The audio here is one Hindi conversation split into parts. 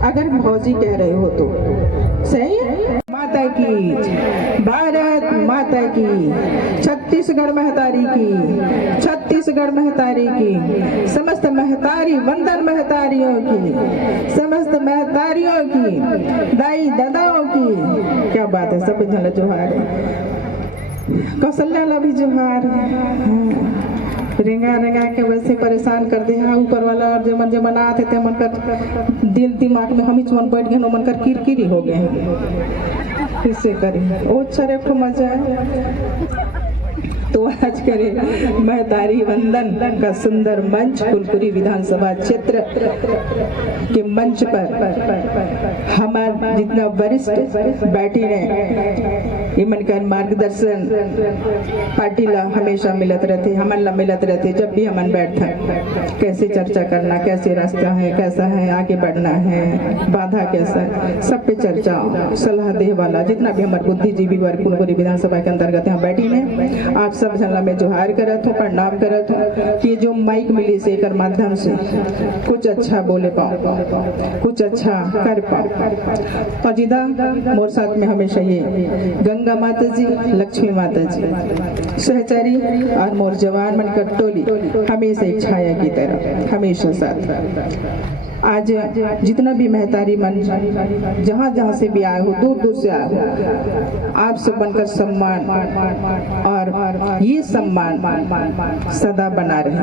अगर भौजी कह रहे हो तो सही है। माता की, भारत माता की, छत्तीसगढ़ महतारी की, छत्तीसगढ़ महतारी की, समस्त महतारी वंदन महतारियों की, समस्त महतारियों की, दाई दादाओं की। क्या बात है, सब झल जोहार। कौशल्या ला भी जोहार। रेंगा रेंगा के वैसे परेशान कर दे ऊपर वाला। और जमन जमन आते थे मन कर दिल दिमाग में हम ही मन बैठ गए, मन कर किरकिरी हो गए। किससे करें वो अच्छा को मजा है। तो आज करे महतारी वंदन का सुंदर मंच फुलपुरी विधानसभा क्षेत्र के मंच पर हमारे जितना वरिष्ठ बैठी रहे इमन का मार्गदर्शन पार्टी ला हमेशा मिलत रहते, हमन ला मिलत रहते। जब भी हमन बैठा कैसे चर्चा करना, कैसे रास्ता है, कैसा है आगे बढ़ना है, बाधा कैसा, सब पे चर्चा सलाह दे वाला जितना भी हमारे बुद्धिजीवी वर्ग फुलपुरी विधानसभा के अंतर्गत यहाँ बैठी ने। आप सब झला में जोहार करत हूँ, प्रणाम करत हूँ कि जो माइक मिली से कर माध्यम से कुछ अच्छा बोले पाओ, कुछ अच्छा कर पाओ। और जिदा मोर साथ में हमेशा ये गंगा माता जी, लक्ष्मी माता जी, सहचरी और मोर जवान मन का टोली हमेशा एक छाया की तरह हमेशा साथ। आज जितना भी महतारी मन जहाँ जहाँ से भी आए हो, दूर दूर से आए हो, आप सब बनकर सम्मान और ये सम्मान सदा बना रहे।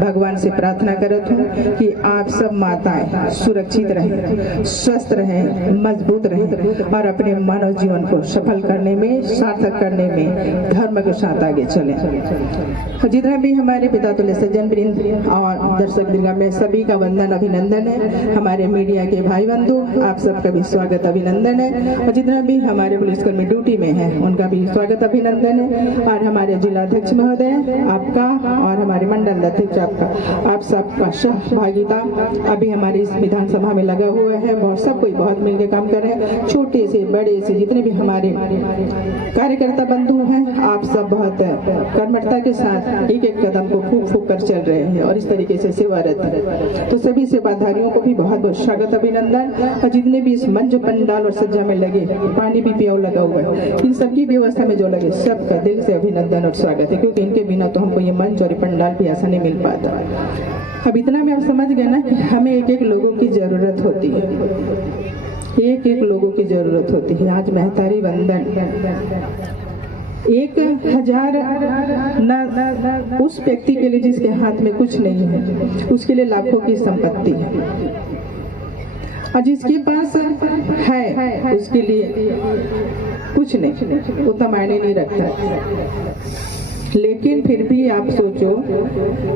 भगवान से प्रार्थना करत हूँ कि आप सब माताएं सुरक्षित रहें, स्वस्थ रहें, मजबूत रहें और अपने मानव जीवन को सफल करने में, सार्थक करने में धर्म के साथ आगे चलें। जितना भी हमारे पिता तुल्य सज्जन वृंद और दर्शक दीर्घा में सभी का वंदन अभिनंदन है। हमारे मीडिया के भाई बंधु आप सबका भी स्वागत अभिनंदन है। और जितना भी हमारे पुलिसकर्मी ड्यूटी में है उनका भी स्वागत अभिनंदन है। और हमारे जिलाध्यक्ष महोदय आपका और हमारे मंडल अध्यक्ष आपका, आप सबका सहभागिता अभी हमारी इस विधानसभा में लगा हुआ है। बहुत सब कोई बहुत मिलकर काम कर रहे हैं, छोटे से बड़े से जितने भी हमारे कार्यकर्ता बंधु हैं, आप सब बहुत कर्मठता के साथ एक एक कदम को फूंक फूंक कर चल रहे हैं और इस तरीके से सेवारत है। तो सभी सेवाधारियों को भी बहुत बहुत स्वागत अभिनंदन। और जितने भी इस मंच पंडाल और सज्जा में लगे, पानी भी पियो लगा हुआ है, इन सबकी व्यवस्था में जो लगे सबका दिल से अभिनंदन और स्वागत है, क्योंकि इनके बिना तो हमको ये मंच और पंडाल भी ऐसा नहीं मिल पाता। अब इतना में आप समझ गए ना कि हमें एक एक लोगों की जरूरत होती है, एक एक लोगों की जरूरत होती है। आज महतारी वंदन 1000 न उस व्यक्ति के लिए जिसके हाथ में कुछ नहीं है, उसके लिए लाखों की संपत्ति है। और जिसके पास है उसके लिए कुछ नहीं, उतना मायने नहीं रखता। लेकिन फिर भी आप सोचो,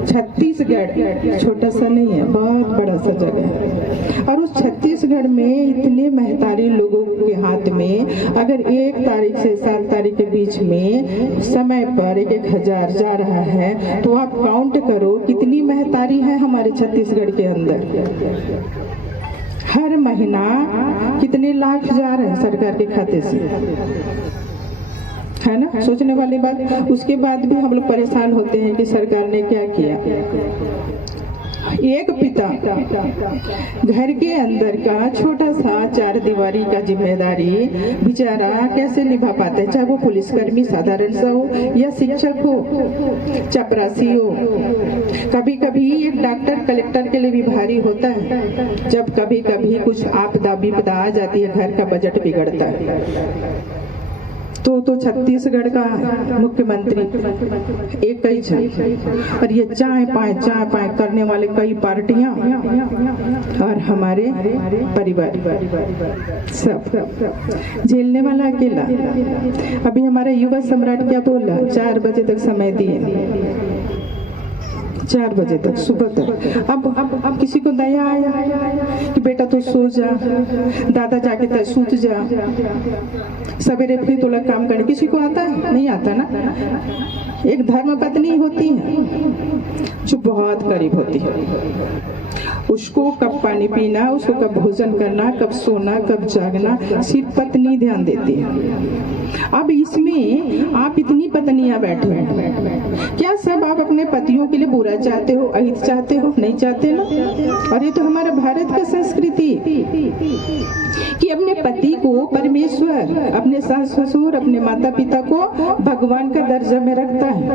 छत्तीसगढ़ छोटा सा नहीं है, बहुत बड़ा सा जगह है। और उस छत्तीसगढ़ में इतने महतारी लोगों के हाथ में अगर 1 तारीख से 7 तारीख के बीच में समय पर 1000 जा रहा है, तो आप काउंट करो कितनी महतारी है हमारे छत्तीसगढ़ के अंदर। हर महीना कितने लाख जा रहे हैं सरकार के खाते से, है ना, सोचने वाली बात। उसके बाद भी हम लोग परेशान होते हैं कि सरकार ने क्या किया। एक पिता घर के अंदर का छोटा सा 4 दीवारी का जिम्मेदारी बेचारा कैसे निभा पाते हैं, चाहे वो पुलिसकर्मी साधारण सा हो या शिक्षक हो, चपरासी हो। कभी कभी एक डॉक्टर कलेक्टर के लिए भी भारी होता है, जब कभी कभी कुछ आपदा विपदा आ जाती है, घर का बजट बिगड़ता है। तो छत्तीसगढ़ का मुख्यमंत्री एक ही है, और ये चाय पाए करने वाले कई पार्टियां और हमारे परिवार सब झेलने वाला अकेला। अभी हमारा युवा सम्राट क्या बोला, 4 बजे तक समय दिए, 4 बजे तक सुबह तक। अब किसी को दया आया कि बेटा तो सो जा, दादा जाके तक सूत जा, सवेरे फिर थोड़ा काम करने। किसी को आता है? नहीं आता ना। एक धर्म पत्नी होती है जो बहुत करीब होती है, उसको कब पानी पीना, उसको कब भोजन करना, कब सोना, कब जागना, सिर्फ पत्नी ध्यान देती है। अब इसमें आप इतनी पत्नियां बैठे हैं, क्या सब आप अपने पतियों के लिए बुरा चाहते हो, अहित चाहते हो? नहीं चाहते ना। और ये तो हमारा भारत का संस्कृति, कि अपने पति को परमेश्वर, अपने सास ससुर, अपने माता पिता को भगवान का दर्जा में रखता है,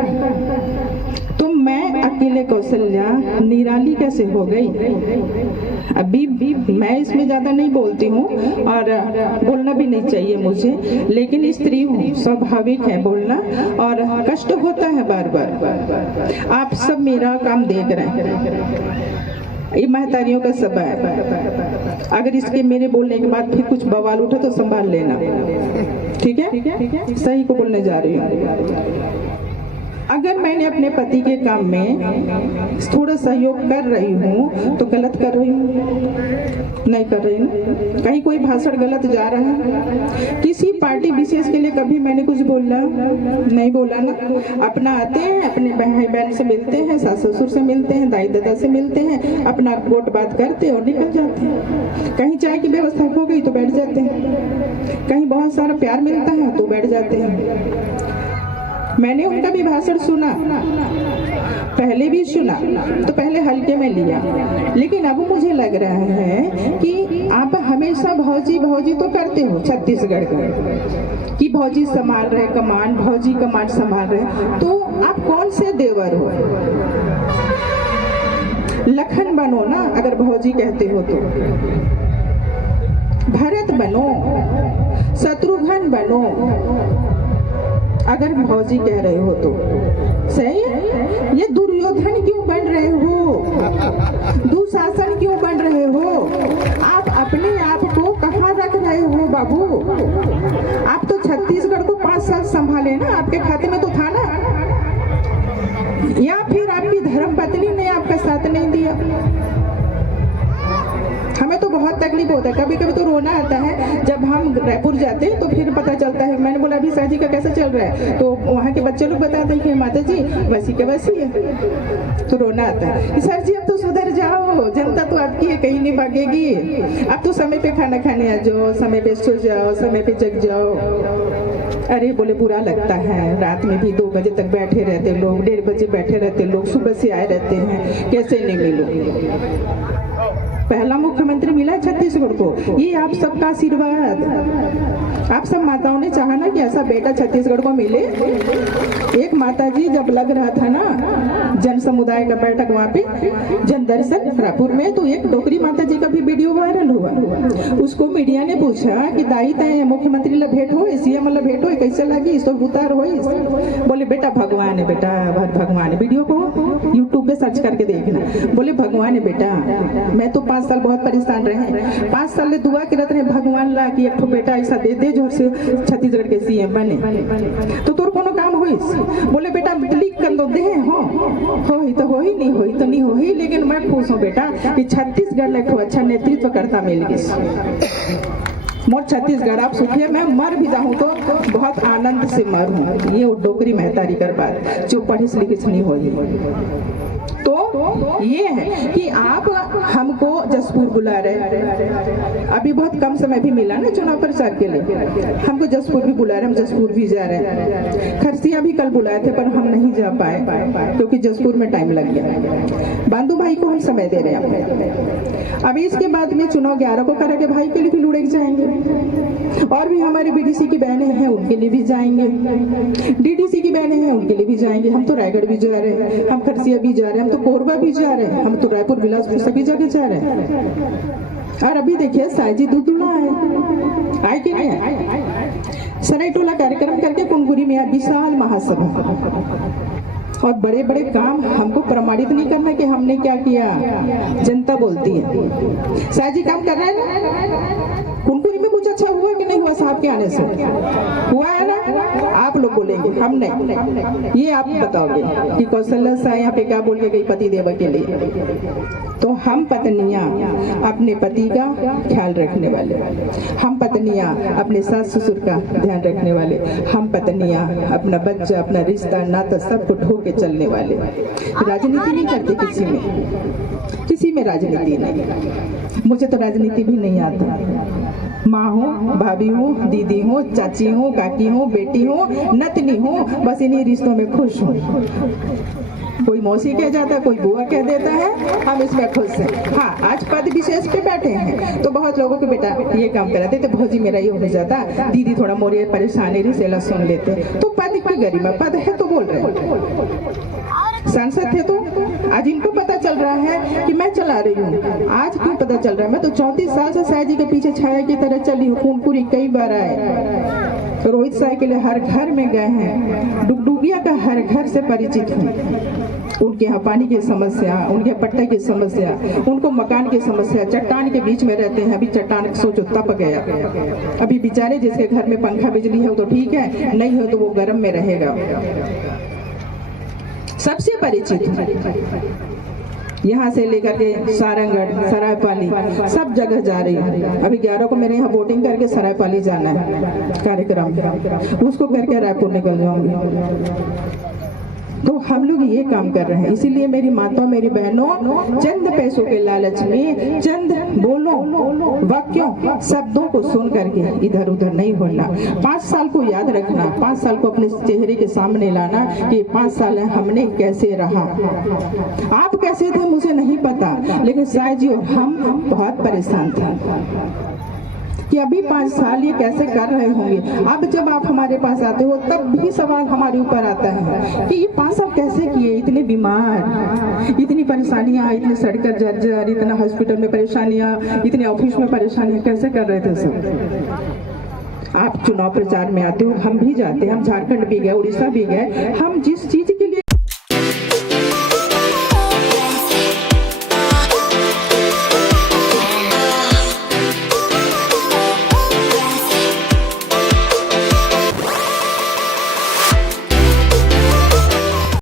तो मैं अकेले कौशल्या निराली कैसे हो गई? अभी भी मैं इसमें ज्यादा नहीं बोलती हूँ और बोलना भी नहीं चाहिए मुझे, लेकिन स्त्री हूँ, स्वाभाविक है बोलना और कष्ट होता है बार बार। आप सब मेरा काम देख रहे हैं, ये महतारियों का सभा है। अगर इसके मेरे बोलने के बाद फिर कुछ बवाल उठे तो संभाल लेना, ठीक है? सही को बोलने जा रही हूँ। अगर मैंने अपने पति के काम में थोड़ा सहयोग कर रही हूँ तो गलत कर रही हूँ? नहीं कर रही ना। कहीं कोई भाषण गलत जा रहा है, किसी पार्टी विशेष के लिए कभी मैंने कुछ बोला? नहीं बोला ना। अपना आते हैं, अपने भाई बहन से मिलते हैं, सास ससुर से मिलते हैं, दाई दादा से मिलते हैं, अपना वोट बात करते और निकल जाते हैं। कहीं चाय की व्यवस्था हो गई तो बैठ जाते हैं, कहीं बहुत सारा प्यार मिलता है तो बैठ जाते हैं। मैंने उनका भी भाषण सुना, पहले भी सुना, तो पहले हल्के में लिया, लेकिन अब मुझे लग रहा है कि आप हमेशा भौजी भौजी तो करते हो छत्तीसगढ़ का, कि भौजी संभाल रहे कमान, भौजी कमान संभाल रहे, तो आप कौन से देवर हो? लखन बनो ना अगर भौजी कहते हो तो, भरत बनो, शत्रुघ्न बनो अगर भौजी कह रहे हो तो। सही है? ये दुर्योधन क्यों बन रहे हो? दुशासन क्यों बन रहे हो? आप अपने आप को कहाँ रख रहे हो बाबू? आप तो छत्तीसगढ़ को 5 साल संभाले ना, आपके खाते में तो था ना, या फिर आपकी धर्मपत्नी ने आपका साथ नहीं दिया? हमें तो बहुत तकलीफ होता है, कभी कभी तो रोना आता है जब हम रायपुर जाते हैं तो फिर पता चलता है। मैंने बोला अभी शादी का कैसा चल रहा है, तो वहाँ के बच्चे लोग बताते हैं कि माता जी वैसी के वैसी है, तो रोना आता है। सर जी अब तो सुधर जाओ, जनता तो आपकी है, कहीं नहीं भागेगी। अब तो समय पे खाना खाने आ जाओ, समय पे सो जाओ, समय पे जग जाओ। अरे बोले बुरा लगता है, रात में भी 2 बजे तक बैठे रहते लोग, 1:30 बजे बैठे रहते लोग, सुबह से आए रहते हैं, कैसे नहीं मिलो? पहला मुख्यमंत्री मिला छत्तीसगढ़ को, ये आप सबका आशीर्वाद। आप सब माताओं ने चाहा ना कि ऐसा बेटा छत्तीसगढ़ को मिले। एक माता जी जब लग रहा था ना जन समुदाय का बैठक वहाँ पे जन दर्शन रायपुर में, तो एक डोकरी माता जी का भी वीडियो वायरल हुआ। उसको मीडिया ने पूछा कि दाई तय मुख्यमंत्री ला भेंट हो, सीएम ला भेंट हो, कैसे लगी? तो उतार हो। बोले बेटा भगवान है, बेटा भगवान है। वीडियो को यूट्यूब पे सर्च करके देखना। बोले भगवान है बेटा, मैं तो 5 साल बहुत परेशान रहे, 5 साल ले दुआ करत रहे भगवान ला कि एक बेटा ऐसा दे दे जो से छत्तीसगढ़ के सीएम बने, तो तोर कोनो काम होई? बोले बेटा लिख कर दो दे हो ही तो हो ही, नहीं होई तो नहीं हो ही, लेकिन मैं खुश हूँ बेटा कि छत्तीसगढ़ ले अच्छा नेतृत्व करता मिल गया। मोर छत्तीसगढ़ आप सुखिए, मैं मर भी जाऊँ तो बहुत आनंद से मर हूँ। ये डोकरी महतारी कर बात जो पढ़ी लिखी नहीं होगी। तो ये है कि आप हमको जसपुर बुला रहे, अभी बहुत कम समय भी मिला ना चुनाव प्रचार के लिए, हमको जसपुर भी बुला रहे, हम जसपुर भी जा रहे हैं। खरसिया भी कल बुलाए थे पर हम नहीं जा पाए क्योंकि जसपुर में टाइम लग गया। बांधु भाई को हम समय दे रहे हैं। अभी इसके बाद में चुनाव 11 को करेंगे, भाई के लिए भी लुढ़क जाएंगे, और भी हमारी बीडीसी की बहनें हैं उनके लिए भी जाएंगे, डीडीसी की बहनें हैं उनके लिए भी जाएंगे। हम तो रायगढ़ भी जा रहे हैं, हम खरसिया भी जा रहे हैं, हम तो कोरबा भी जा रहे हैं, हम तो रायपुर बिलासपुर सभी जगह जा रहे हैं। और अभी देखिए साजी दूधुला आए कि नहीं आए? सरायटोला कार्यक्रम करके कुंगुरी में विशाल महासभा, और बड़े बड़े काम हमको प्रमाणित नहीं करना कि हमने क्या किया, जनता बोलती है। साजी काम कर रहे हैं ना, कुंकुरी में कुछ अच्छा हुआ कि नहीं हुआ? साहब के आने से हुआ है ना? आप लोग बोलेंगे, हम नहीं। ये आप बताओगे कि कौशल्या सा यहाँ पे क्या बोल के गई पति देव के लिए। तो हम पत्नियां अपने पति का ख्याल रखने वाले, हम पत्नियां अपने सास ससुर का ध्यान रखने वाले, हम पत्नियां अपना बच्चा, अपना रिश्ता नाता सब को ढो के चलने वाले। राजनीति नहीं करते किसी में राजनीति नहीं। मुझे तो राजनीति भी नहीं आता। माँ हूँ, भाभी हूँ, दीदी हूँ, चाची हूँ, काकी हूँ, बेटी हूँ, नतनी हूँ, बस इन्हीं रिश्तों में खुश हूँ। कोई मौसी कह जाता है, कोई बुआ कह देता है, हम इसमें खुश हैं। हाँ, आज पद विशेष पे बैठे हैं तो बहुत लोगों के बेटा ये काम कराते थे, भौजी मेरा ये हो जाता, दीदी थोड़ा मोरी परेशानी रिसेला सुन लेते, तो पद की गरिमा, पद है तो बोल रहे सांसद थे तो आज इनको पता चल रहा है कि मैं चला रही हूँ। आज क्यों पता चल रहा है? मैं तो 34 साल से शाह जी के पीछे छाया की तरह चली हूँ, खूनपुरी कई बार आए, तो रोहित शाह के लिए हर घर में गए हैं, डुगडुगिया का हर घर से परिचित हूँ। उनके यहाँ पानी की समस्या, उनके पट्टे की समस्या, उनको मकान की समस्या, चट्टान के बीच में रहते हैं। अभी चट्टान सोचो तप गया, अभी बेचारे जिसके घर में पंखा बिजली है वो तो ठीक है, नहीं हो तो वो गर्म में रहेगा। सबसे परिचित यहाँ से लेकर के सारंगगढ़, सरायपाली, सब जगह जा रही हूँ। अभी 11 को मेरे यहाँ वोटिंग करके सरायपाली जाना है कार्यक्रम, उसको करके रायपुर निकल जाऊंगी। तो हम लोग ये काम कर रहे हैं, इसीलिए मेरी माताओं, मेरी बहनों, चंद पैसों के लालच में चंद बोलों, वाक्यों, शब्दों को सुन करके इधर उधर नहीं होना। 5 साल को याद रखना, 5 साल को अपने चेहरे के सामने लाना कि 5 साल हमने कैसे रहा। आप कैसे थे मुझे नहीं पता, लेकिन शायद जी और हम बहुत परेशान थे कि अभी 5 साल ये कैसे कर रहे होंगे। अब जब आप हमारे पास आते हो तब भी सवाल हमारे ऊपर आता है कि ये 5 साल कैसे किए, इतने बीमार, इतनी परेशानियां, इतने सड़क जर्जर, इतना हॉस्पिटल में परेशानियां, इतने ऑफिस में परेशानियां, कैसे कर रहे थे सब। आप चुनाव प्रचार में आते हो, हम भी जाते हैं, हम झारखंड भी गए, उड़ीसा भी गए, हम जिस चीज